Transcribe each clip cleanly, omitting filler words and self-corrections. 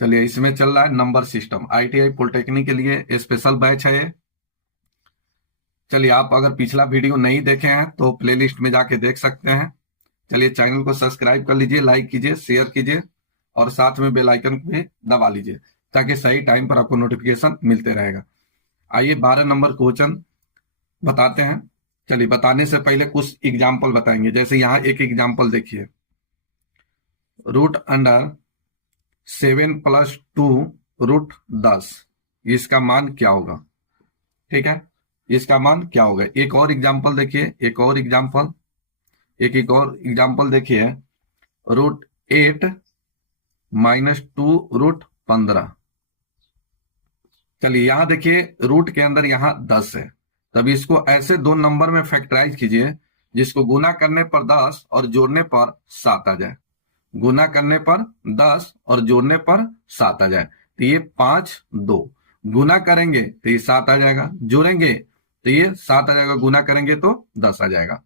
चलिए, इसमें चल रहा है नंबर सिस्टम, आईटीआई पॉलिटेक्निक के लिए स्पेशल बैच है ये। चलिए, आप अगर पिछला वीडियो नहीं देखे हैं तो प्लेलिस्ट में जाके देख सकते हैं। चलिए, चैनल को सब्सक्राइब कर लीजिए, लाइक कीजिए, शेयर कीजिए और साथ में बेल आइकन भी दबा लीजिए ताकि सही टाइम पर आपको नोटिफिकेशन मिलते रहेगा। आइए 12 नंबर क्वेश्चन बताते हैं। चलिए, बताने से पहले कुछ एग्जाम्पल बताएंगे। जैसे यहाँ एक एग्जाम्पल देखिए, रूट अंडर 7+2 रूट 10, इसका मान क्या होगा? ठीक है, इसका मान क्या होगा? एक और एग्जाम्पल देखिए, एक और एग्जाम्पल देखिए, रूट 8-2 रूट 15। चलिए, यहां देखिए रूट के अंदर यहां 10 है, तब इसको ऐसे दो नंबर में फैक्टराइज कीजिए जिसको गुना करने पर 10 और जोड़ने पर 7 आ जाए। गुना करने पर 10 और जोड़ने पर 7 आ जाए, तो ये 5-2। गुना करेंगे तो ये 7 आ जाएगा, जोड़ेंगे तो ये 7 आ जाएगा, गुना करेंगे तो 10 आ जाएगा।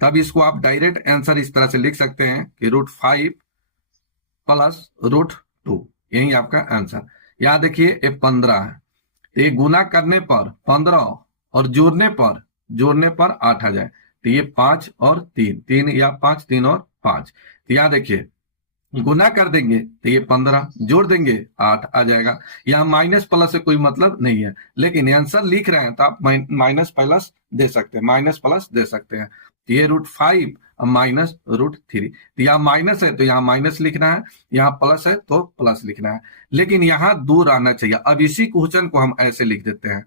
तब इसको आप डायरेक्ट आंसर इस तरह से लिख सकते हैं कि रूट 5 प्लस रूट 2, यही आपका आंसर। यहां देखिए ये 15 है, तो ये गुना करने पर 15 और जोड़ने पर 8 आ जाए, तो ये 5 और 3, 3 या 5, 3 और 5। तो यहां देखिए गुना कर देंगे तो ये 15, जोड़ देंगे 8 आ जाएगा। यहाँ माइनस प्लस से कोई मतलब नहीं है, लेकिन आंसर लिख रहे हैं तो आप माइनस प्लस दे सकते हैं, माइनस प्लस दे सकते हैं। तो ये रूट 5 माइनस रूट 3, तो यहाँ माइनस है तो यहाँ माइनस लिखना है, यहाँ प्लस है तो प्लस लिखना है, लेकिन यहाँ दूर आना चाहिए। अब इसी क्वेश्चन को हम ऐसे लिख देते हैं,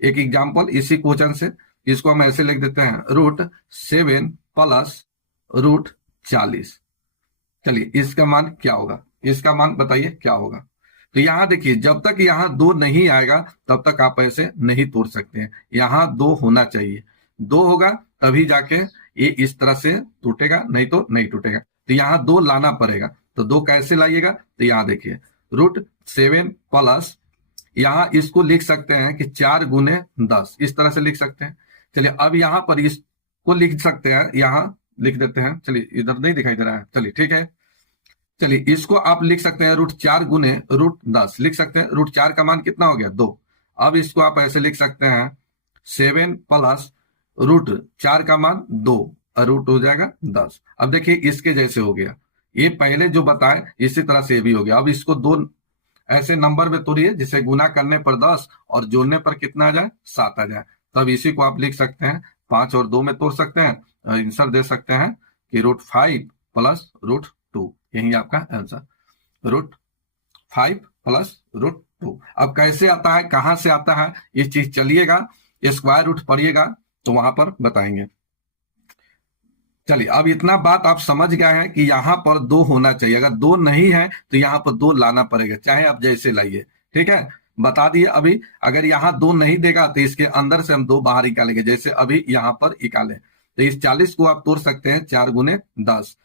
एक एग्जाम्पल इसी क्वेश्चन से, इसको हम ऐसे लिख देते हैं, रूट 7 प्लस रूट 40। चलिए, इसका मान क्या होगा? इसका मान बताइए क्या होगा? तो यहां देखिए, जब तक यहां 2 नहीं आएगा तब तक आप ऐसे नहीं तोड़ सकते हैं। यहां 2 होना चाहिए, 2 होगा तभी जाके ये इस तरह से टूटेगा, नहीं तो नहीं टूटेगा। तो यहां 2 लाना पड़ेगा, तो 2 कैसे लाइएगा? तो यहां देखिए, रूट 7 प्लस, यहां इसको लिख सकते हैं कि 4×10, इस तरह से लिख सकते हैं। चलिए, अब यहां पर इसको लिख सकते हैं, यहां लिख देते हैं। चलिए, इधर नहीं दिखाई दे रहा है, चलिए ठीक है। चलिए, इसको आप लिख सकते हैं रूट 4 गुने रूट 10 लिख सकते हैं। रूट 4 का मान कितना हो गया? 2। अब इसको आप ऐसे लिख सकते हैं, 7 प्लस रूट 4 का मान 2 और रूट हो जाएगा 10। अब देखिए इसके जैसे हो गया, ये पहले जो बताए इसी तरह से भी हो गया। अब इसको दो ऐसे नंबर में तोड़िए जिसे गुना करने पर 10 और जोड़ने पर कितना आ जाए? 7 आ जाए। तब इसी को आप लिख सकते हैं, 5 और 2 में तोड़ सकते हैं, आंसर दे सकते हैं कि रूट 5 प्लस रूट 2, यही आपका आंसर, रूट 5 प्लस रूट 2। अब कैसे आता है, कहां से आता है, ये चीज चलिएगा स्क्वायर रूट पढ़िएगा तो वहां पर बताएंगे। चलिए, अब इतना बात आप समझ गए हैं कि यहां पर 2 होना चाहिए, अगर 2 नहीं है तो यहां पर 2 लाना पड़ेगा, चाहे आप जैसे लाइए। ठीक है, बता दिए। अभी अगर यहां 2 नहीं देगा तो इसके अंदर से हम 2 बाहर निकालेंगे, जैसे अभी यहां पर निकाले। तो इस 40 को आप तोड़ सकते हैं, 4×10,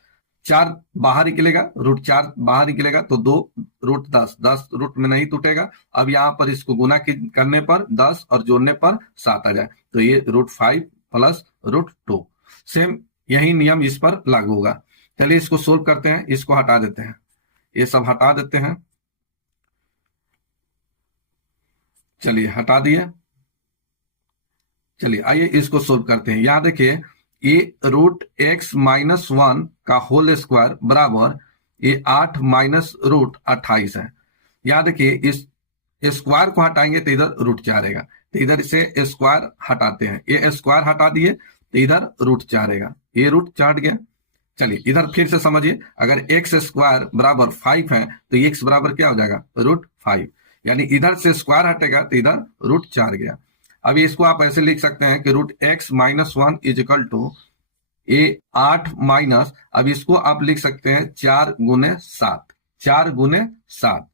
4 बाहर निकलेगा, रूट 4 बाहर निकलेगा तो 2 रूट 10, 10 रूट में नहीं टूटेगा। अब यहां पर इसको गुना करने पर 10 और जोड़ने पर 7 आ जाए, तो ये रूट 5 प्लस रूट 2। सेम यही नियम इस पर लागू होगा। चलिए, इसको सोल्व करते हैं, इसको हटा देते हैं, ये सब हटा देते हैं। चलिए, हटा दिए। चलिए, आइए इसको सोल्व करते हैं। यहां देखिए, ये रूट x-1 का होल स्क्वायर बराबर ये 8 माइनस रूट 28 है। यहां देखिए, इस स्क्वायर को हटाएंगे तो इधर रूट 4 आएगा, तो इधर से स्क्वायर हटाते हैं, ये स्क्वायर हटा दिए तो इधर रूट 4 आएगा, ये रूट 4 हट गया। चलिए, इधर फिर से समझिए, अगर x² बराबर 5 है तो x बराबर क्या हो जाएगा? रूट 5, यानी इधर से स्क्वायर हटेगा तो इधर रूट 4 गया। अभी इसको आप ऐसे लिख सकते हैं कि रूट x-1 इजिकल टू ये 8 माइनस, अब इसको आप लिख सकते हैं 4×7, 4×7।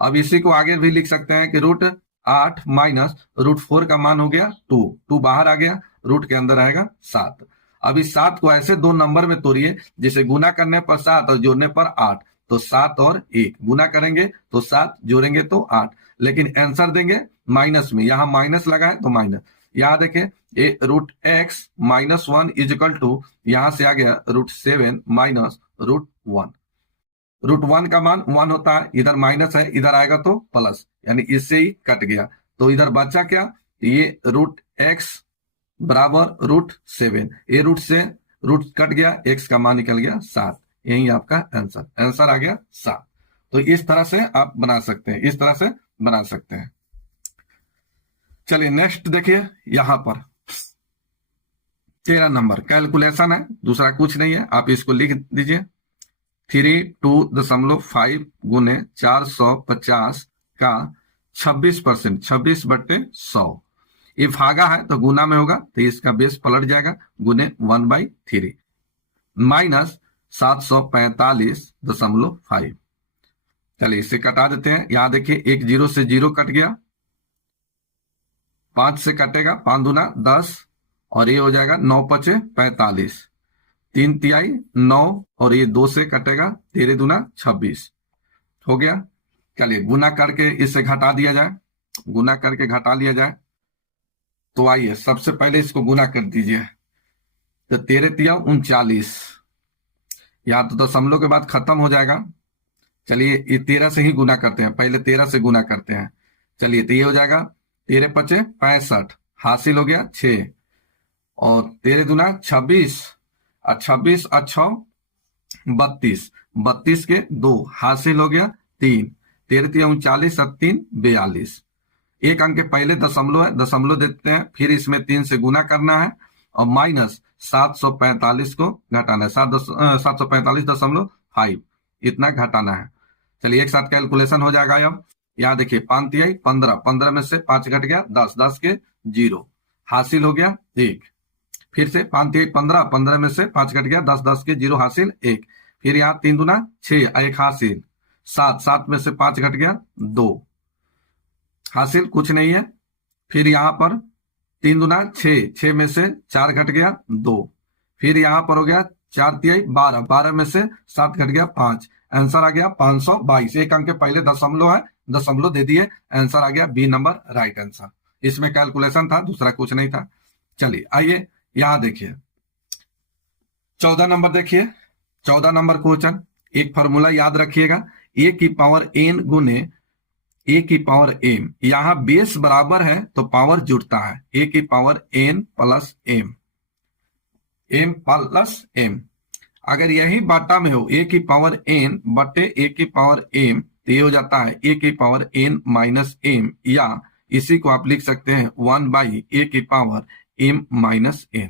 अब इसी को आगे भी लिख सकते हैं कि रूट 8 माइनस रूट 4 का मान हो गया 2, 2 बाहर आ गया, रूट के अंदर आएगा 7। अब इस 7 को ऐसे दो नंबर में तोड़िए जिसे गुना करने पर 7 और जोड़ने पर 8, तो 7 और 1 गुना करेंगे तो 7, जोड़ेंगे तो 8, लेकिन आंसर देंगे माइनस में, यहां माइनस लगा है तो माइनस। यहां देखें, ये रूट x-1 इजिकल टू यहां से आ गया रूट 7 माइनस रूट 1। √1 का मान 1 होता है, इधर माइनस है, इधर आएगा तो प्लस, यानी इससे ही कट गया। तो इधर बचा क्या, ये √x बराबर √7, ये रूट से रूट कट गया, x का मान निकल गया 7। यही आपका आंसर आ गया 7। तो इस तरह से आप बना सकते हैं, इस तरह से बना सकते हैं। चलिए नेक्स्ट देखिए, यहां पर 13 नंबर कैलकुलेशन है, दूसरा कुछ नहीं है, आप इसको लिख दीजिए। 32.5 गुने 450 का 26%, 26/100। ये भागा है तो गुना में होगा, तो इसका बेस पलट जाएगा, गुने 1/3 माइनस 745.5। चलिए इसे कटा देते हैं। यहां देखिए, एक 0 से 0 कट गया, 5 से कटेगा, 5 दूना 10, और ये हो जाएगा 9×5 = 45, 3 तिहाई 9, और ये 2 से कटेगा, 13 दूना 26 हो गया। चलिए गुना करके इसे घटा दिया जाए, गुना करके घटा लिया जाए। तो आइए सबसे पहले इसको गुना कर दीजिए। तो 13 तिया 39, या तो दशमलव के बाद खत्म हो जाएगा। चलिए ये 13 से ही गुना करते हैं, पहले 13 से गुना करते हैं। चलिए तो ये हो जाएगा 13×5 = 65, हासिल हो गया 6, और 13 दूना 26, और 26 और 6 32, 32 के 2, हासिल हो गया 3, 13 तिया 39 और 3 42। एक अंक के पहले दशमलव है, दशमलव देते हैं, फिर इसमें 3 से गुना करना है, और माइनस 745 को घटाना है, 745.5 इतना घटाना है। चलिए एक साथ कैलकुलेशन हो जाएगा। अब यहाँ देखिए 5 तिहाई 15, 15 में से 5 घट गया 10, 10 के 0, हासिल हो गया 1। फिर से 5 तिहाई 15, 15 में से 5 घट गया 10, 10 के 0, हासिल 1। फिर यहाँ 3 दूना 6, 1 हासिल 7, 7 में से 5 घट गया 2, हासिल कुछ नहीं है। फिर यहां पर 3 दूना 6, 6 में से 4 घट गया 2। फिर यहां पर हो गया 4 तिहाई 12, 12 में से 7 घट गया 5, आंसर आ गया 522। एक अंक के पहले दशमलव है, दशमलव दे दिए, आंसर आ गया बी नंबर राइट आंसर। इसमें कैलकुलेशन था, दूसरा कुछ नहीं था। चलिए आइए यहां देखिए 14 नंबर देखिए। 14 नंबर क्वेश्चन, एक फॉर्मूला याद रखिएगा, a की पावर n गुने a की पावर m। यहां बेस बराबर है तो पावर जुड़ता है, a की power n plus m, m plus m। अगर यही बाटा में हो a की पावर n बटे a की पावर m, तो ये हो जाता है a की पावर n माइनस m, या इसी को आप लिख सकते हैं 1/a की पावर m माइनस n।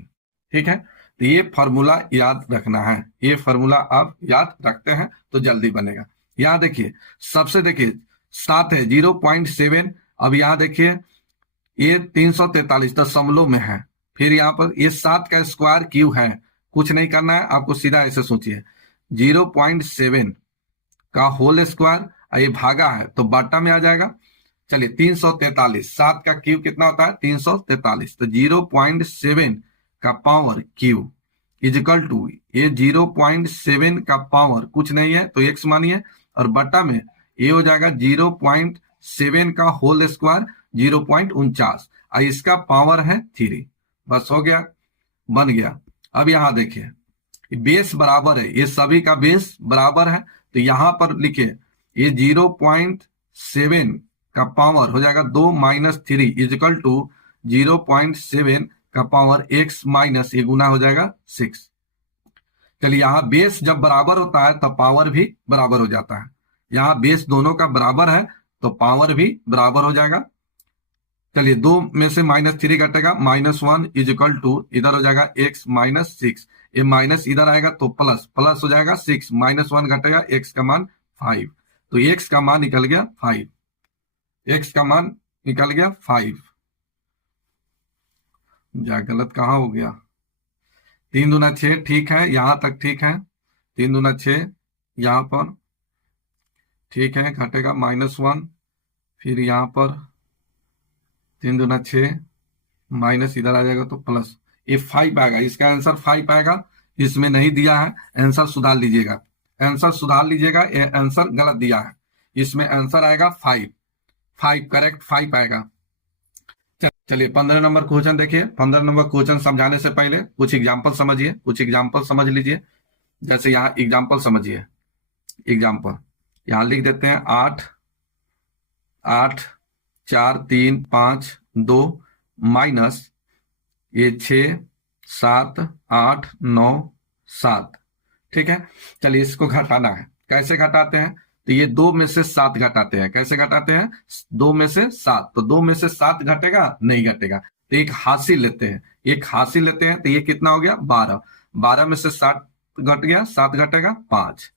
ठीक है, तो ये फॉर्मूला याद रखना है, ये फॉर्मूला आप याद रखते हैं तो जल्दी बनेगा। यहां देखिए सबसे देखिए 7 है, 0.7। अब यहां देखिए ये 343 दशमलव में है। फिर यहाँ पर ये 7 का स्क्वायर क्यों है, कुछ नहीं करना है आपको, सीधा ऐसे सोचिए 0.7 का होल स्क्वायर, ये भागा है तो बाटा में आ जाएगा। चलिए 343, 7 का क्यू कितना होता है 343, तो 0.7 का पावर क्यू इजिकल टू ये 0.7 का पावर कुछ नहीं है तो x मानिए, और बटा में ये हो जाएगा 0.7 का होल स्क्वायर 0.49, इसका पावर है 3। बस हो गया, बन गया। अब यहां देखिए बेस बराबर है, ये सभी का बेस बराबर है, तो यहां पर लिखिए ये 0.7 का पावर हो जाएगा 2 - 3 इजिकल टू 0.7 का पावर x माइनस ये गुना हो जाएगा 6। चलिए यहां बेस जब बराबर होता है तब पावर भी बराबर हो जाता है, यहां बेस दोनों का बराबर है तो पावर भी बराबर हो जाएगा। चलिए 2 में से -3 घटेगा, -1 इजिकल टू इधर हो जाएगा x माइनस 6, ये माइनस इधर आएगा तो प्लस, प्लस हो जाएगा 6, -1 घटेगा, x का मान 5, तो x का मान निकल गया 5, x का मान निकल गया 5। गलत कहां हो गया, 3 दूना 6 ठीक है, यहां तक ठीक है, 3 दूना 6 यहां पर ठीक है, घटेगा -1, फिर यहां पर 3 दूना 6 माइनस इधर आ जाएगा तो प्लस, ये 5 आएगा, इसका आंसर 5 आएगा, इसमें नहीं दिया है, आंसर सुधार लीजिएगा, आंसर सुधार लीजिएगा, ये आंसर गलत दिया है, इसमें आंसर आएगा 5, करेक्ट 5 आएगा। चलिए 15 नंबर क्वेश्चन देखिए। 15 नंबर क्वेश्चन समझाने से पहले कुछ एग्जाम्पल समझिए, कुछ एग्जाम्पल समझ लीजिए। जैसे यहाँ एग्जाम्पल समझिए, एग्जाम्पल यहां लिख देते हैं 8 8 4 3 5 2 माइनस ये 6 7 8 9 7। ठीक है, चलिए इसको घटाना है। कैसे घटाते हैं? तो ये 2 में से 7 घटाते हैं। कैसे घटाते हैं? 2 में से 7। तो 2 में से 7 घटेगा? नहीं घटेगा। तो एक हासिल लेते हैं, एक हासिल लेते हैं। तो ये कितना हो गया? 12। 12 में से 7 घट गया, 7 घटेगा 5।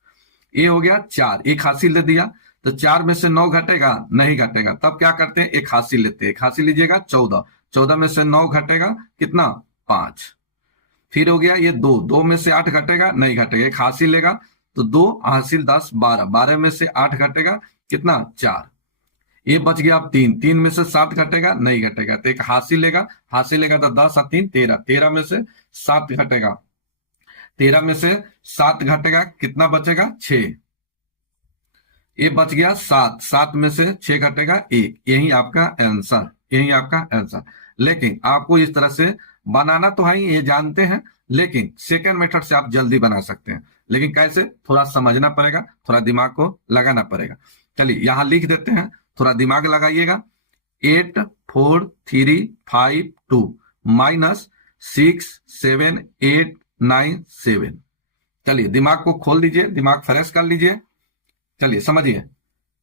ये हो गया 4, एक हासिल ले दिया। तो 4 में से 9 घटेगा? नहीं घटेगा। तब क्या करते हैं? एक हासिल लेते हैं। एक हासिल लीजिएगा 14। 14 में से 9 घटेगा कितना? 5। फिर हो गया ये 2। 2 में से 8 घटेगा? नहीं घटेगा। एक हासिल लेगा तो 2 हासिल 10 12। 12 में से 8 घटेगा कितना? 4। ये बच गया अब 3। 3 में से 7 घटेगा? नहीं घटेगा। तो एक हासिल लेगा, हासिल लेगा तो 10 और 3 13। 13 में से 7 घटेगा, 13 में से 7 घटेगा कितना बचेगा? 6। ये बच गया 7। 7 में से 6 घटेगा 1। यही आपका आंसर, यही आपका आंसर। लेकिन आपको इस तरह से बनाना तो है ही, ये जानते हैं, लेकिन सेकंड मेथड से आप जल्दी बना सकते हैं। लेकिन कैसे? थोड़ा समझना पड़ेगा, थोड़ा दिमाग को लगाना पड़ेगा। चलिए यहां लिख देते हैं, थोड़ा दिमाग लगाइएगा। 8 4 3 5 2 माइनस 6 7 8 9 7। चलिए दिमाग को खोल दीजिए, दिमाग फ्रेश कर लीजिए। चलिए समझिए,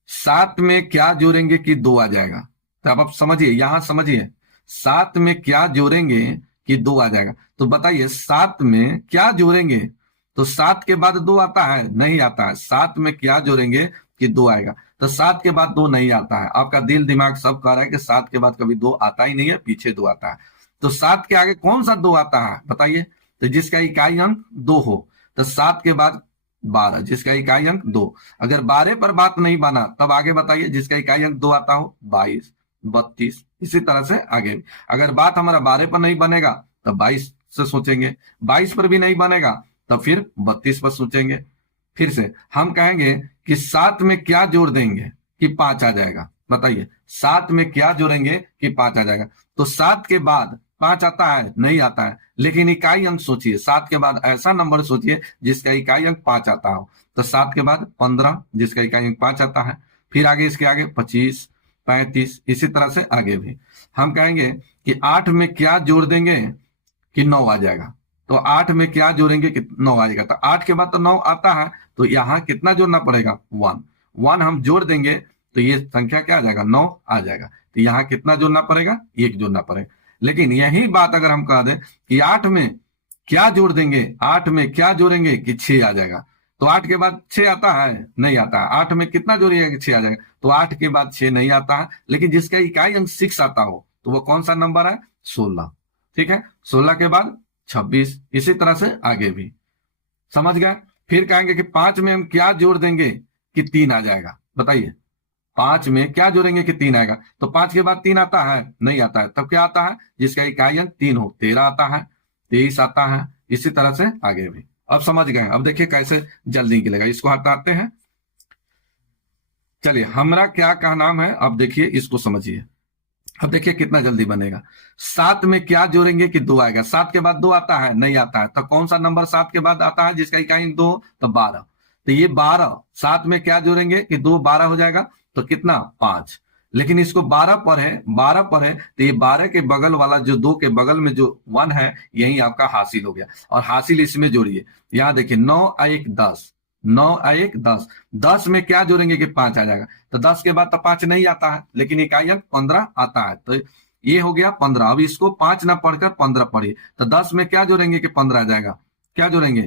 7 में क्या जोड़ेंगे कि 2 आ जाएगा? तो अब आप समझिए, यहां समझिए, 7 में क्या जोड़ेंगे कि 2 आ जाएगा? तो बताइए 7 में क्या जोड़ेंगे? तो 7 के बाद 2 आता है? नहीं आता है। 7 में क्या जोड़ेंगे कि 2 आएगा? तो 7 के बाद 2 नहीं आता है। आपका दिल दिमाग सब कह रहा है कि 7 के बाद कभी 2 आता ही नहीं है, पीछे 2 आता है। तो 7 के आगे कौन सा 2 आता है बताइए? तो जिसका इकाई अंक 2 हो। तो 7 के बाद 12, जिसका इकाई अंक 2। अगर 12 पर बात नहीं बना तब आगे बताइए जिसका इकाई अंक 2 आता हो। 22 32 इसी तरह से आगे भी। अगर बात हमारा 12 पर नहीं बनेगा तब 22 से सोचेंगे, 22 पर भी नहीं बनेगा तब फिर 32 पर सोचेंगे। फिर से हम कहेंगे कि 7 में क्या जोड़ देंगे कि 5 आ जाएगा? बताइए 7 में क्या जोड़ेंगे कि 5 आ जाएगा? तो 7 के बाद 5 आता है? नहीं आता है। लेकिन इकाई अंक सोचिए, 7 के बाद ऐसा नंबर सोचिए जिसका इकाई अंक 5 आता हो। तो 7 के बाद 15, जिसका इकाई अंक 5 आता है। फिर आगे इसके आगे 25 35 इसी तरह से आगे भी। हम कहेंगे कि 8 में क्या जोड़ देंगे कि 9 आ जाएगा? तो 8 में क्या जोड़ेंगे कि 9 आ जाएगा? तो 8 के बाद तो 9 आता है, तो यहां कितना जोड़ना पड़ेगा? 1। 1 हम जोड़ देंगे तो ये संख्या क्या आ जाएगा? 9 आ जाएगा। तो यहां कितना जोड़ना पड़ेगा? 1 जोड़ना पड़ेगा। लेकिन यही बात अगर हम कह दें कि 8 में क्या जोड़ देंगे, 8 में क्या जोड़ेंगे कि 6 आ जाएगा? तो 8 के बाद 6 आता है? नहीं आता है। 8 में कितना जोड़िएगा कि 6 आ जाएगा? तो 8 के बाद 6 नहीं आता है। लेकिन जिसका इकाई अंक 6 आता हो तो वो कौन सा नंबर है? 16। ठीक है, 16 के बाद 26 इसी तरह से आगे भी। समझ गए? फिर कहेंगे कि 5 में हम क्या जोड़ देंगे कि 3 आ जाएगा? बताइए 5 में क्या जोड़ेंगे कि 3 आएगा? तो 5 के बाद 3 आता है? नहीं आता है। तब क्या आता है? जिसका इकाई अंक 3 हो। 13 आता है, 23 आता है, इसी तरह से आगे भी। अब समझ गए? अब देखिए कैसे जल्दी निकलेगा। इसको हटाते हैं। चलिए हमरा क्या का नाम है, अब देखिए इसको समझिए। अब देखिए कितना जल्दी बनेगा। 7 में क्या जोड़ेंगे कि 2 आएगा? 7 के बाद 2 आता है? नहीं आता है। तो कौन सा नंबर 7 के बाद आता है जिसका इकाई अंक 2? तो 12। तो ये 12, 7 में क्या जोड़ेंगे कि 2 12 हो जाएगा। तो कितना? 5। लेकिन इसको 12 पर है, 12 पर है, तो ये 12 के बगल वाला जो 2 के बगल में जो 1 है यही आपका हासिल हो गया। और हासिल इसमें जोड़िए। यहां देखिए 9 और 1 10, 9 और 1 10। 10 में क्या जोड़ेंगे कि 5 आ जाएगा? तो 10 के बाद तो 5 नहीं आता है, लेकिन इकाई अंक 15 आता है। तो ये हो गया 15। अब इसको 5 ना पढ़कर 15 पढ़िए। तो 10 में क्या जोड़ेंगे कि 15 आ जाएगा? क्या जोड़ेंगे?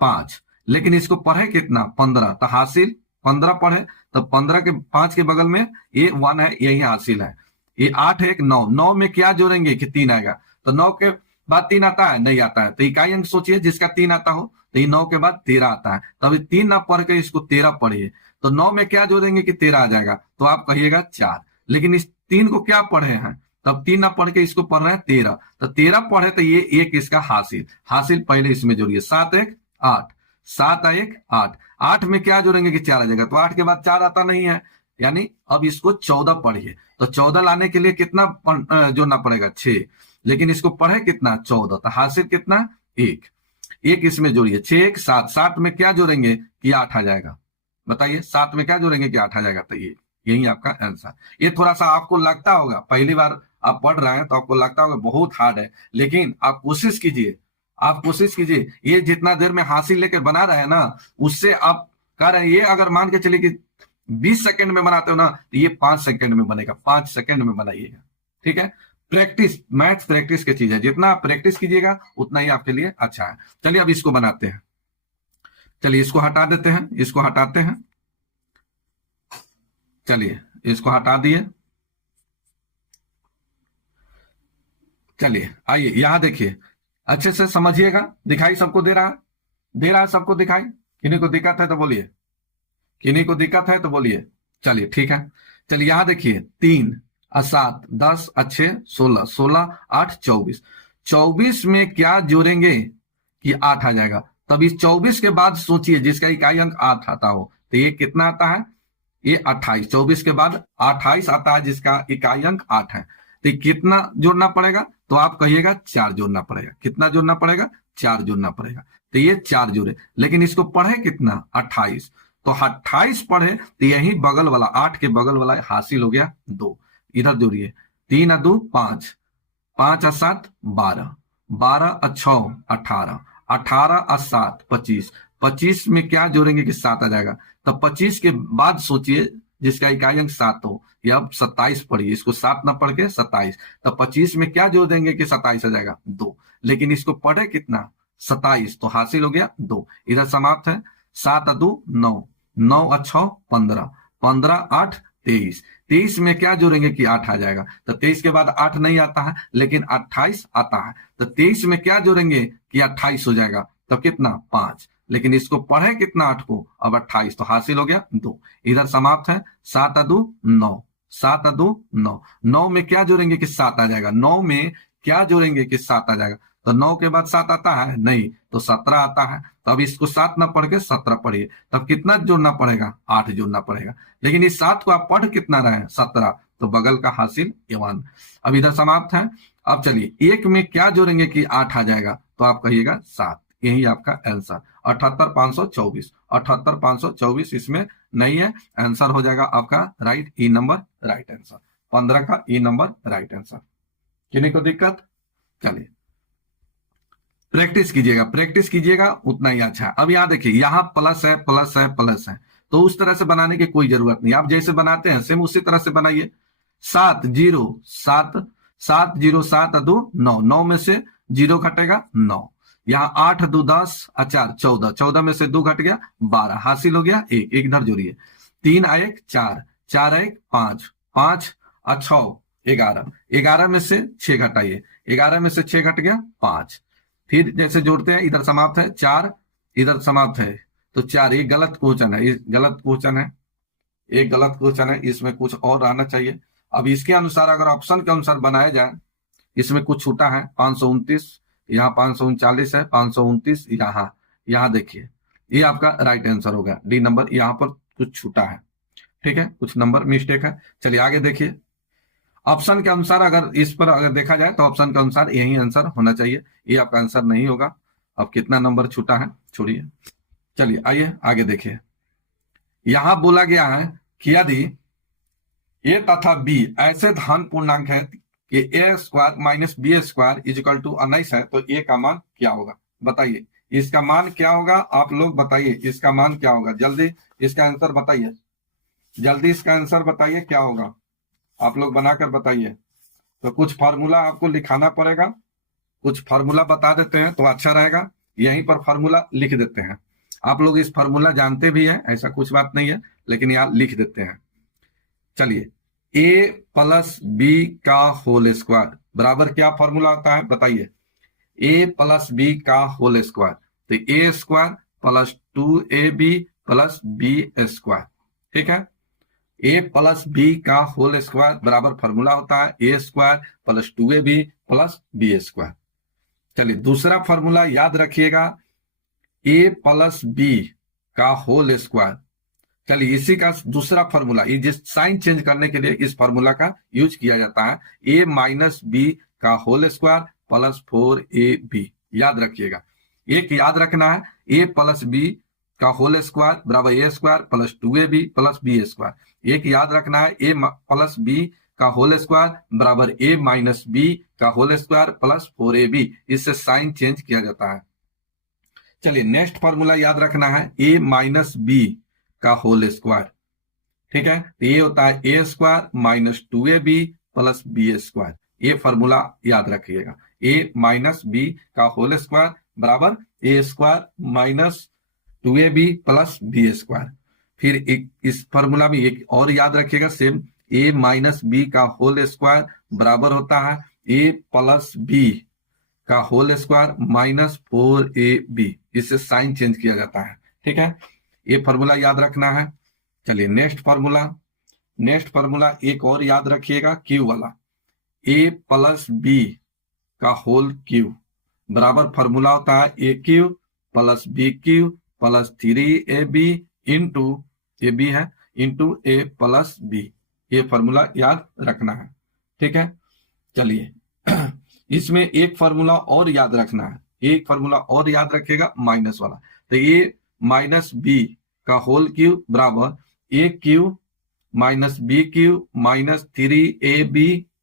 5। लेकिन इसको पढ़े कितना? 15। तो हासिल 15 पढ़े, तो 15 के 5 के बगल में ये 1 है, यही हासिल है। ये 8 1 9। 9 में क्या जोड़ेंगे कि 3 आएगा? तो 9 के बाद 3 आता है? नहीं आता है। तो इकाई अंक सोचिए जिसका 3 आता हो। तो ये 9 के बाद 13 आता है। तो अभी 3 ना पढ़ के इसको 13 पढ़िए। तो 9 में क्या जोड़ेंगे कि 13 आ जाएगा? तो आप कहिएगा 4। लेकिन इस 3 को क्या पढ़े हैं? तब 3 ना पढ़ के इसको पढ़ रहे हैं 13। तो 13 पढ़े तो ये एक इसका हासिल, हासिल पहले इसमें जोड़िए। 7 1 8, 7 1 8। 8 में क्या जोड़ेंगे कि 4 आ जाएगा? तो 8 के बाद 4 आता नहीं है, यानी अब इसको 14 पढ़िए। तो 14 लाने के लिए कितना जोड़ना पड़ेगा? 6। लेकिन इसको पढ़े कितना? 14। तो हासिल कितना? 1। एक इसमें जोड़िए। 6 1 7। 7 में क्या जोड़ेंगे कि 8 आ जाएगा? बताइए 7 में क्या जोड़ेंगे कि 8 आ जाएगा, तो ये यही आपका आंसर। ये थोड़ा सा आपको लगता होगा, पहली बार आप पढ़ रहे हैं तो आपको लगता होगा बहुत हार्ड है, लेकिन आप कोशिश कीजिए, आप कोशिश कीजिए। ये जितना देर में हासिल लेकर बना रहे हैं ना, उससे आप कह रहे हैं, ये अगर मान के चलिए कि 20 सेकंड में बनाते हो ना, तो ये 5 सेकंड में बनेगा, 5 सेकंड में बनाइएगा। ठीक है, प्रैक्टिस, मैथ्स प्रैक्टिस की चीज है, जितना आप प्रैक्टिस कीजिएगा उतना ही आपके लिए अच्छा है। चलिए अब इसको बनाते हैं, चलिए इसको हटा देते हैं, इसको हटाते हैं, चलिए इसको हटा दिए। चलिए आइए यहां देखिए, अच्छे से समझिएगा, दिखाई सबको दे रहा है, दे रहा है सबको दिखाई? किन्हीं को दिक्कत है तो बोलिए, किन्हीं को दिक्कत है तो बोलिए। चलिए ठीक है, चलिए यहां देखिए, 3 और 7, 10 और 6, 16, 16 8 24, 24 में क्या जोड़ेंगे कि 8 आ जाएगा। तब इस 24 के बाद सोचिए, जिसका इकाई अंक 8 आता हो, तो ये कितना आता है, ये 28। 24 के बाद 28 आता है, जिसका इकाई अंक 8 है, तो ये कितना जोड़ना पड़ेगा, तो आप कहिएगा 4 जोड़ना पड़ेगा। कितना जोड़ना पड़ेगा, 4 जोड़ना पड़ेगा। तो ये 4 जोड़े, लेकिन इसको पढ़े कितना, 28, तो 28 पढ़े तो यही बगल वाला 8 के बगल वाला हासिल हो गया 2, इधर जोड़िए, 3 और 2 5, 5 और 7 12, 12 और 6 18, 18 और 7 25, 25 में क्या जोड़ेंगे कि 7 आ जाएगा। तब 25 के बाद सोचिए, जिसका इकाई अंक 7 हो, या 27 पढ़िए, इसको 7 ना पढ़ के 27, तब 25 में क्या जोड़ देंगे कि 27 आ जाएगा 2, लेकिन इसको पढ़े कितना, 27, तो हासिल हो गया 2, इधर समाप्त है। 7 और 2 9, 9 और 6 15, 15 8 23, 23 में क्या जोड़ेंगे कि 8 आ जाएगा। तो 23 के बाद 8 नहीं आता है, लेकिन 28 आता है, तो 23 में क्या जोड़ेंगे कि 28 हो जाएगा, तब कितना 5, लेकिन इसको पढ़े कितना 8 को, अब 28, तो हासिल हो गया 2, इधर समाप्त है। 7 और 2 9, 7 और 2 9, 9 में क्या जोड़ेंगे कि 7 आ जाएगा, 9 में क्या जोड़ेंगे कि 7 आ जाएगा, तो 9 के बाद 7 आता है नहीं, तो 17 आता है। तो अब इसको 7 ना पढ़ के 17 पढ़िए, तब कितना जोड़ना पड़ेगा, 8 जोड़ना पड़ेगा, लेकिन इस 7 को आप पढ़ कितना रहे हैं, 17, तो बगल का हासिल 1। अब इधर समाप्त है। अब चलिए 1 में क्या जोड़ेंगे कि 8 आ जाएगा, तो आप कहिएगा 7, यही आपका आंसर 78524, 78524 इसमें नहीं है, आंसर हो जाएगा आपका राइट, ई नंबर राइट आंसर, 15 का ई नंबर राइट आंसर। किन्हीं को दिक्कत? चलिए प्रैक्टिस कीजिएगा, प्रैक्टिस कीजिएगा, उतना ही अच्छा है। अब यहाँ देखिए, यहाँ प्लस है, प्लस है, प्लस है, तो उस तरह से बनाने की कोई जरूरत नहीं, आप जैसे बनाते हैं सेम उसी तरह से बनाइए। 7 0 7, 7 0 7 2 9, 9 में से 0 घटेगा 9, यहाँ 8 2 10 और 4 14, 14 में से 2 घट गया 12, हासिल हो गया 1, एक इधर जोड़िए, 3 और 1 4, 4 और 1 5, 5 और 6 11, 11 में से 6 घटाइए, 11 में से 6 घट गया 5, फिर जैसे जोड़ते हैं, इधर समाप्त है 4, इधर समाप्त है, तो 4, ये गलत क्वेश्चन है, ये गलत क्वेश्चन है, एक गलत क्वेश्चन है, इसमें कुछ और रहना चाहिए। अब इसके अनुसार अगर ऑप्शन के अनुसार बनाया जाए, इसमें कुछ छूटा है, 529, यहाँ 539 है, 529 यहाँ, यहाँ देखिए, ये आपका राइट आंसर होगा, डी नंबर, यहाँ पर कुछ छूटा है, ठीक है, कुछ नंबर मिस्टेक है। चलिए आगे देखिए, ऑप्शन के अनुसार अगर इस पर अगर देखा जाए तो ऑप्शन के अनुसार यही आंसर होना चाहिए, ये आपका आंसर नहीं होगा। अब कितना नंबर छूटा है छोड़िए, चलिए आइए आगे देखिए। यहां बोला गया है कि यदि ए तथा बी ऐसे धन पूर्णांक है कि A square minus B square is equal to 19 है, तो ए का मान क्या होगा, बताइए इसका मान क्या होगा, आप लोग बताइए इसका मान क्या होगा, जल्दी इसका आंसर बताइए, जल्दी इसका आंसर बताइए क्या होगा, आप लोग बनाकर बताइए। तो कुछ फार्मूला आपको लिखाना पड़ेगा, कुछ फार्मूला बता देते हैं तो अच्छा रहेगा, यहीं पर फार्मूला लिख देते हैं, आप लोग इस फार्मूला जानते भी हैं, ऐसा कुछ बात नहीं है, लेकिन यहाँ लिख देते हैं। चलिए, ए प्लस बी का होल स्क्वायर बराबर क्या फार्मूला होता है, बताइए, ए प्लस बी का होल स्क्वायर, तो a square plus 2ab plus B square, ठीक है, ए प्लस बी का होल स्क्वायर बराबर फॉर्मूला होता है a square plus 2ab plus B square. चलिए दूसरा फॉर्मूला याद रखिएगा, ए प्लस बी का होल स्क्वायर, चलिए इसी का दूसरा फॉर्मूला, ये जिस साइन चेंज करने के लिए इस फॉर्मूला का यूज किया जाता है, ए माइनस बी का होल स्क्वायर प्लस 4ab, याद रखिएगा, एक याद रखना है, ए प्लस बी का होल स्क्वायर बराबर a square plus 2ab plus B square. एक याद रखना है, ए प्लस बी का होल स्क्वायर बराबर ए माइनस बी का होल स्क्वायर प्लस 4ab। इससे साइन चेंज किया जाता है। चलिए नेक्स्ट फॉर्मूला याद रखना है, ए माइनस बी का होल स्क्वायर। ठीक है, तो ये होता है a square minus 2ab plus B square. ये फॉर्मूला याद रखिएगा, ए माइनस बी का होल स्क्वायर बराबर a square minus 2ab plus B square. फिर इस फॉर्मूला में एक और याद रखिएगा सेम, ए माइनस बी का होल स्क्वायर बराबर होता है ए प्लस बी का होल स्क्वायर माइनस 4ab। इससे साइन चेंज किया जाता है। ठीक है, ये फॉर्मूला याद रखना है। चलिए नेक्स्ट फॉर्मूला एक और याद रखिएगा, क्यू वाला, ए प्लस बी का होल क्यू बराबर फॉर्मूला होता है a cube plus b cube plus 3ab into a b है इंटू ए प्लस बी। ये फॉर्मूला याद रखना है। ठीक है, चलिए इसमें एक फॉर्मूला और याद रखना है, एक फॉर्मूला और याद रखिएगा माइनस वाला। तो ए माइनस बी का होल क्यू बराबर a cube minus b cube minus 3ab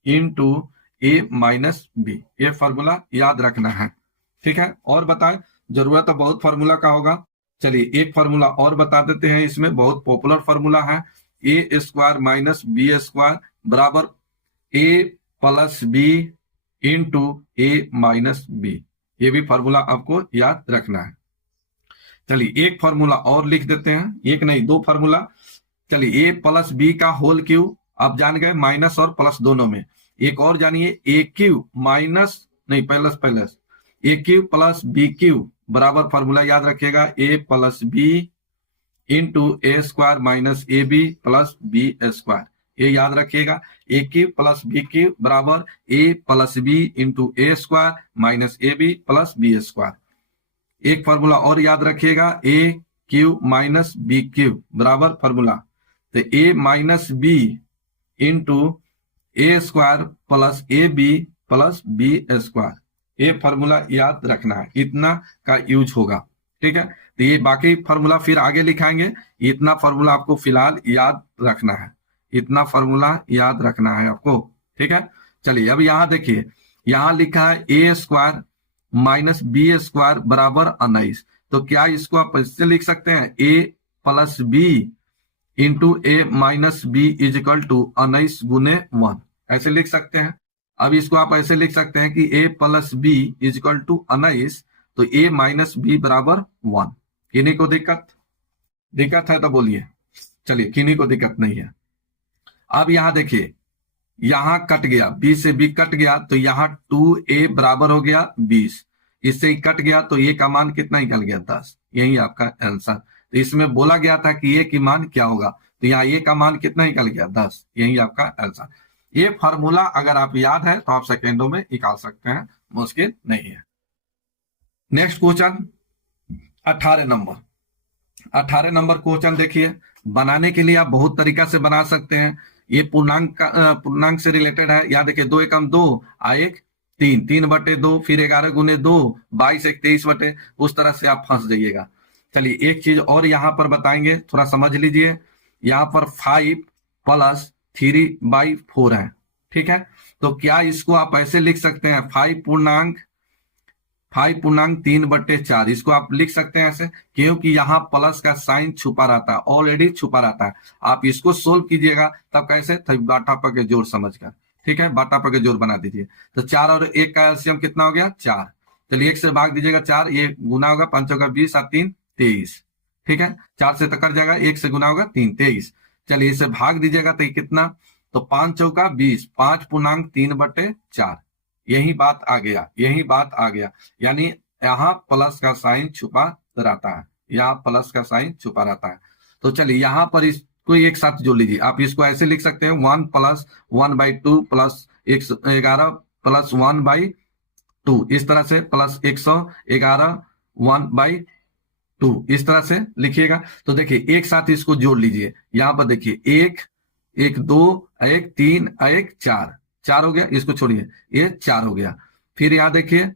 into a minus b. ये फॉर्मूला याद रखना है। ठीक है, और बताएं, जरूरत तो बहुत फॉर्मूला का होगा। चलिए एक फॉर्मूला और बता देते हैं, इसमें बहुत पॉपुलर फॉर्मूला है, a square minus B square बराबर a plus b into a minus b. ये भी फॉर्मूला आपको याद रखना है। चलिए एक फॉर्मूला और लिख देते हैं, एक नहीं दो फॉर्मूला। चलिए ए प्लस बी का होल क्यू आप जान गए, माइनस और प्लस दोनों में। एक और जानिए, ए क्यू माइनस नहीं plus a cube plus b cube बराबर फॉर्मूला याद रखिएगा a plus b into a square minus a B plus B square. ये याद रखिएगा, a cube plus b cube बराबर a plus b into a square minus a B plus B square. एक formula और याद रखिएगा, a cube minus b cube बराबर formula तो a minus b into a square plus A B plus B square. ये formula याद रखना है, इतना का यूज होगा। ठीक है, तो ये बाकी फॉर्मूला फिर आगे लिखाएंगे, इतना फॉर्मूला आपको फिलहाल याद रखना है, इतना फॉर्मूला याद रखना है आपको। ठीक है, चलिए अब यहां देखिए, यहां लिखा है a square minus B square बराबर 19। तो क्या इसको आप इससे लिख सकते हैं, a plus b into a minus b is equal to 19 गुने 1, ऐसे लिख सकते हैं। अब इसको आप ऐसे लिख सकते हैं कि a plus b is equal to 19, तो ए माइनस बी बराबर 1। किन्हीं को दिक्कत है तो बोलिए। चलिए किन्हीं को दिक्कत नहीं है। अब यहां देखिए, यहां कट गया, बी से बी कट गया, तो यहां 2a बराबर हो गया 20, इससे ही कट गया, तो ए का मान कितना निकल गया 10। यही आपका आंसर। तो इसमें बोला गया था कि ए की मान क्या होगा, तो यहाँ ए का मान कितना निकल गया 10। यही आपका आंसर। ये फार्मूला अगर आप याद है तो आप सेकेंडों में निकाल सकते हैं, मुश्किल नहीं है। नेक्स्ट क्वेश्चन 18 नंबर क्वेश्चन देखिए। बनाने के लिए आप बहुत तरीका से बना सकते हैं। ये पूर्णांक से रिलेटेड है। यहाँ देखिए 2 एकम 2 1 3, 3/2, फिर 11 गुने 2 22 1 23/, उस तरह से आप फंस जाइएगा। चलिए एक चीज और यहाँ पर बताएंगे, थोड़ा समझ लीजिए। यहाँ पर 5 + 3/4 है। ठीक है, तो क्या इसको आप ऐसे लिख सकते हैं, 5 पूर्णांक 3/4, इसको आप लिख सकते हैं ऐसे, क्योंकि यहाँ प्लस का साइन छुपा रहता है, ऑलरेडी छुपा रहता है। आप इसको सोल्व कीजिएगा तब कैसे, बाटा पर के जोड़ समझकर। ठीक है, बाटा पर के जोड़ बना दीजिए। तो 4 और 1 का एलसीएम कितना हो गया 4। चलिए 1 से भाग दीजिएगा 4, ये गुना होगा 5 होगा 20 और 3 23। ठीक है, 4 से तो कट जाएगा, 1 से गुना होगा 3 23। चलिए इसे भाग दीजिएगा तो कितना, तो 5 चौका 20, 5 पूर्णांक 3/4। यही बात आ गया, यानी यहाँ प्लस का साइन छुपा रहता है, यहाँ प्लस का साइन छुपा रहता है। तो चलिए यहाँ पर इसको एक साथ जोड़ लीजिए। आप इसको ऐसे लिख सकते हैं 1 + 1/2 + 11 + 1/2, इस तरह से प्लस 111 1/2, इस तरह से लिखिएगा। तो देखिए एक साथ इसको जोड़ लीजिए। यहाँ पर देखिए 1 1 2 1 3 1 4 हो गया, इसको छोड़िए, ये 4 हो गया। फिर यहाँ देखिए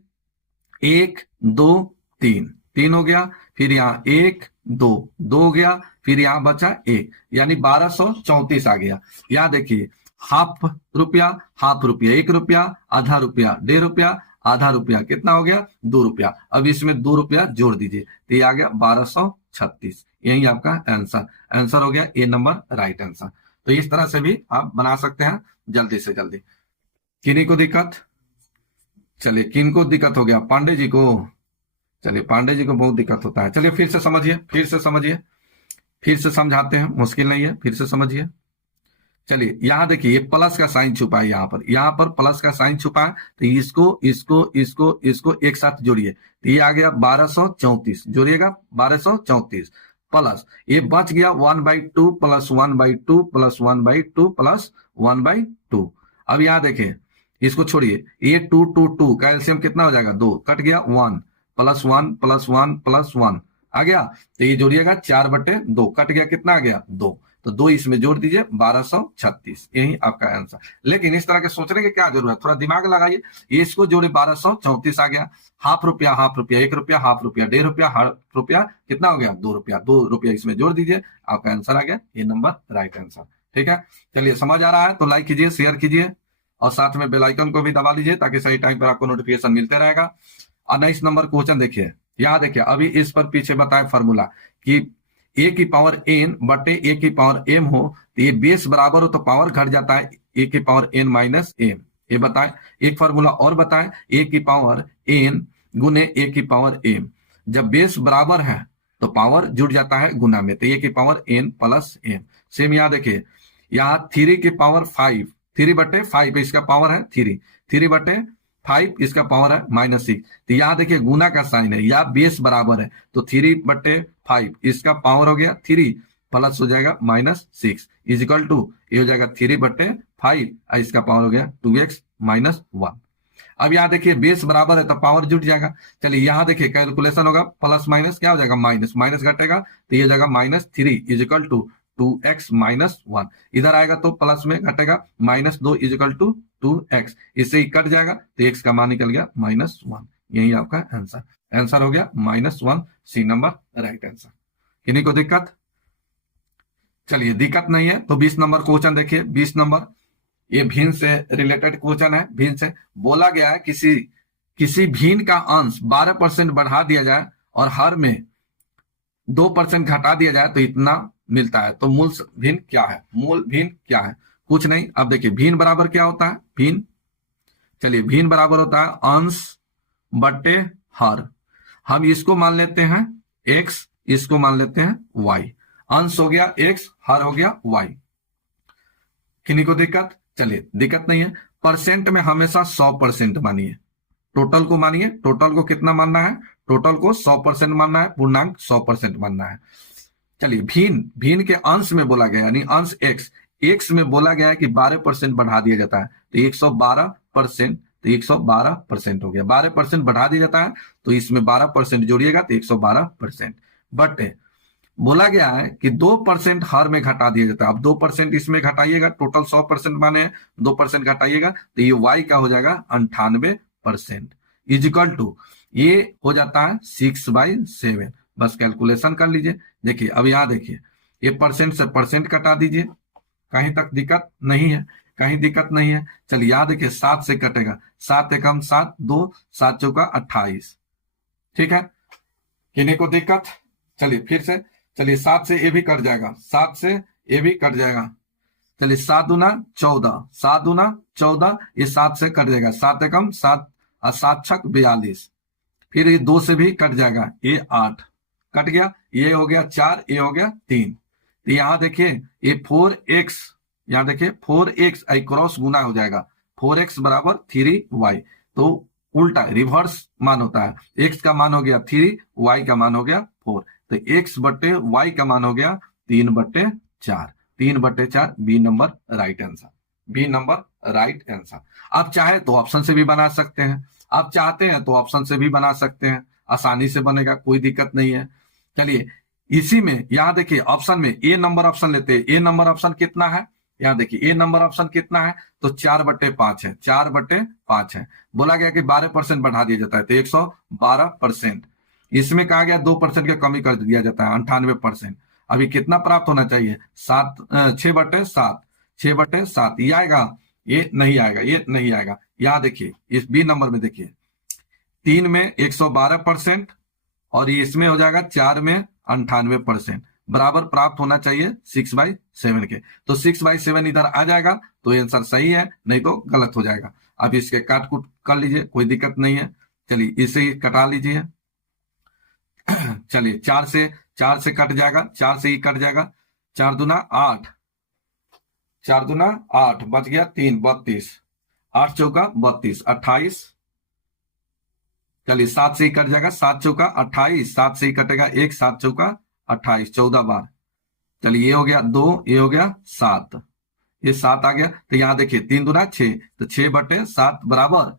1 2 3 हो गया, फिर यहाँ 1 दो हो गया, फिर यहाँ बचा 1, यानी 1234 आ गया। यहाँ देखिए हाफ रुपया, हाफ रुपया, 1 रुपया, आधा रुपया, 1.5 रुपया, आधा रुपया, कितना हो गया 2 रुपया। अब इसमें 2 रुपया जोड़ दीजिए तो ये आ गया 1236। यही आपका आंसर, आंसर हो गया ए नंबर राइट आंसर। तो इस तरह से भी आप बना सकते हैं जल्दी से जल्दी। किन्हीं को दिक्कत? चलिए, किन को दिक्कत हो गया? पांडे जी को। चलिए, पांडे जी को बहुत दिक्कत होता है। चलिए फिर से समझिए, फिर से समझिए, फिर से समझाते हैं, मुश्किल नहीं है, फिर से समझिए। चलिए यहां देखिए, ये प्लस का साइन छुपा है, यहाँ पर प्लस का साइन छुपा है, तो इसको इसको इसको इसको एक साथ जोड़िए तो ये आ गया 1234। जोड़िएगा 1234 प्लस ये बच गया 1/2 प्लस 1/2 प्लस 1/2 प्लस 1/2। अब यहाँ देखिए, इसको छोड़िए, ये 2 2 2 का एलसीएम कितना हो जाएगा 2, कट गया 1 प्लस 1 प्लस 1 प्लस 1 आ गया, तो ये जोड़िएगा 4/2, कट गया कितना आ गया 2, तो 2 इसमें जोड़ दीजिए 1236। यही आपका आंसर। लेकिन इस तरह के सोचने की क्या जरूरत, थोड़ा दिमाग लगाइए। ये इसको जोड़े 1234 आ गया, हाफ रुपया, हाफ रुपया, 1 रुपया, हाफ रुपया, 1.5 रुपया, हाफ रुपया, कितना हो गया 2 रुपया, 2 रुपया इसमें जोड़ दीजिए, आपका आंसर आ गया ये नंबर राइट आंसर। ठीक है, चलिए समझ आ रहा है तो लाइक कीजिए, शेयर कीजिए और साथ में बेल आइकन को भी दबा लीजिए ताकि सही टाइम पर आपको नोटिफिकेशन मिलते रहेगा। और 19 नंबर क्वेश्चन देखिए, यहाँ देखिए, अभी इस पर पीछे बताए फॉर्मूला कि ए की पावर एन बटे ए की पावर एम हो तो ये बेस बराबर हो तो पावर घट जाता है ए की पावर एन माइनस एम। ये बताए। एक फॉर्मूला और बताए, ए की पावर एन गुने ए की पावर एम, जब बेस बराबर है तो पावर जुड़ जाता है गुना में, तो ए की power N plus M. Same यहाँ देखिए, यहाँ 3 की पावर 5, 3/5 इसका पावर है 3, 3/5 इसका पावर है -6। तो यहाँ देखिए गुना का साइन है, या बेस बराबर है तो 3/5 इसका पावर हो गया 3 प्लस हो जाएगा -6 इजिकल टू ये हो जाएगा 3/5 इसका पावर हो गया 2x -1। अब यहाँ देखिए बेस बराबर है तो पावर जुट जाएगा। चलिए यहाँ देखिए कैलकुलेशन होगा, प्लस माइनस क्या हो जाएगा माइनस, माइनस घटेगा तो ये हो जाएगा -3 इजिकल टू 2x -1। इधर आएगा तो प्लस में घटेगा -2 इजिकल टू 2x, इससे ही कट जाएगा तो x का मान निकल गया -1। यही आपका आंसर, आंसर हो गया -1, सी नंबर राइट आंसर। किन्हीं को दिक्कत? चलिए दिक्कत नहीं है तो 20 नंबर क्वेश्चन देखिए। 20 नंबर ये भिन्न से रिलेटेड क्वेश्चन है। भिन्न से बोला गया है किसी भिन्न का अंश 12% बढ़ा दिया जाए और हर में 2% घटा दिया जाए तो इतना मिलता है, तो मूल भिन्न क्या है? मूल भिन्न क्या है? कुछ नहीं। अब देखिए भिन्न बराबर क्या होता है? भिन्न, चलिए भिन्न बराबर होता है अंश बटे हर। हम इसको मान लेते हैं x, इसको मान लेते हैं y। अंश हो गया x, हर हो गया y। किन्हीं को दिक्कत? चलिए दिक्कत नहीं है। परसेंट में हमेशा 100% मानिए, टोटल को मानिए। टोटल को कितना मानना है? टोटल को 100% मानना है, पूर्णांक 100% मानना है। चलिए भिन्न के अंश में बोला गया, यानी अंश x में बोला गया है कि 12% बढ़ा दिया जाता है तो 112%, तो 112% हो गया। 12% बढ़ा दिया जाता है तो इसमें 12% जोड़िएगा तो 112%। बट बोला गया है कि 2% हर में घटा दिया जाता है। अब 2% इसमें घटाइएगा, टोटल 100% माने 2% घटाइएगा तो ये y का हो जाएगा 98% इजिकल टू ये हो जाता है 6/7। बस कैलकुलेशन कर लीजिए। देखिए अब यहाँ देखिए, ये परसेंट से परसेंट कटा दीजिए, कहीं तक दिक्कत नहीं है, कहीं दिक्कत नहीं है। चलिए यहाँ देखिए 7 से कटेगा, 7 एकम 7, 2 7 चौका 28। ठीक है, किन्हीं को दिक्कत? चलिए फिर से, चलिए 7 से ये भी कट जाएगा, 7 से ये भी कट जाएगा। चलिए 7 दूना 14, 7 दूना 14, ये 7 से कट जाएगा, 7 एकम 7 और 7 छक 42। फिर ये 2 से भी कट जाएगा, ये 8 कट गया, ये हो गया 4, ये हो गया 3। तो यहाँ देखिए ये 4x, यहाँ देखिए 4x क्रॉस गुना हो जाएगा, 4x बराबर 3y। तो उल्टा रिवर्स मान होता है, x का मान हो गया 3, y का मान हो गया 4, तो x बटे y का मान हो गया 3/4। 3/4 B number right answer, B number right answer. आप चाहे तो ऑप्शन से भी बना सकते हैं, आप चाहते हैं तो ऑप्शन से भी बना सकते हैं, आसानी से बनेगा, कोई दिक्कत नहीं है। चलिए इसी में यहाँ देखिए ऑप्शन में ए नंबर ऑप्शन लेते हैं। ए नंबर ऑप्शन कितना है? यहाँ देखिए ए नंबर ऑप्शन कितना है तो 4/5 है, 4/5 है। बोला गया कि 12% बढ़ा दिया जाता है तो 112%। इसमें कहा गया 2% का कमी कर दिया जाता है 98%। अभी कितना प्राप्त होना चाहिए? 6/7, 6/7 ये आएगा, ये नहीं आएगा, ये नहीं आएगा। यहां देखिए इस बी नंबर में देखिए 3 में 112% और ये इसमें हो जाएगा 4 में 98%, बराबर प्राप्त होना चाहिए 6/7 के। तो 6/7 इधर आ जाएगा तो आंसर सही है, नहीं तो गलत हो जाएगा। अब इसके काट कूट कर लीजिए, कोई दिक्कत नहीं है। चलिए इसे ही कटा लीजिए। चलिए 4 से कट जाएगा, 4 से ही कट जाएगा। 4 दूना 8, 4 दूना 8, बच गया 3, 32, 8 चौका 32, 28। चलिए 7 से ही कट जाएगा, 7 चौका 28, 7 से ही कटेगा 1, 7 चौका 28, 14 बार। चलिए ये हो गया 2, ये हो गया 7, ये 7 आ गया। तो यहां देखिए 3 दूना 6, तो 6/7 बराबर,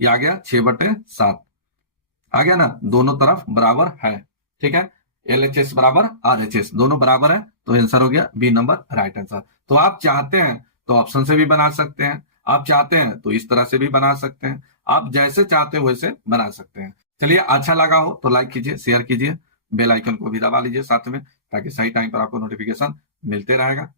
ये आ गया 6/7 आ गया ना, दोनों तरफ बराबर है। ठीक है, LHS बराबर RHS दोनों बराबर है, तो आंसर हो गया बी नंबर राइट आंसर। तो आप चाहते हैं तो ऑप्शन से भी बना सकते हैं, आप चाहते हैं तो इस तरह से भी बना सकते हैं, आप जैसे चाहते हो वैसे बना सकते हैं। चलिए अच्छा लगा हो तो लाइक कीजिए, शेयर कीजिए, बेल आइकन को भी दबा लीजिए साथ में, ताकि सही टाइम पर आपको नोटिफिकेशन मिलते रहेगा।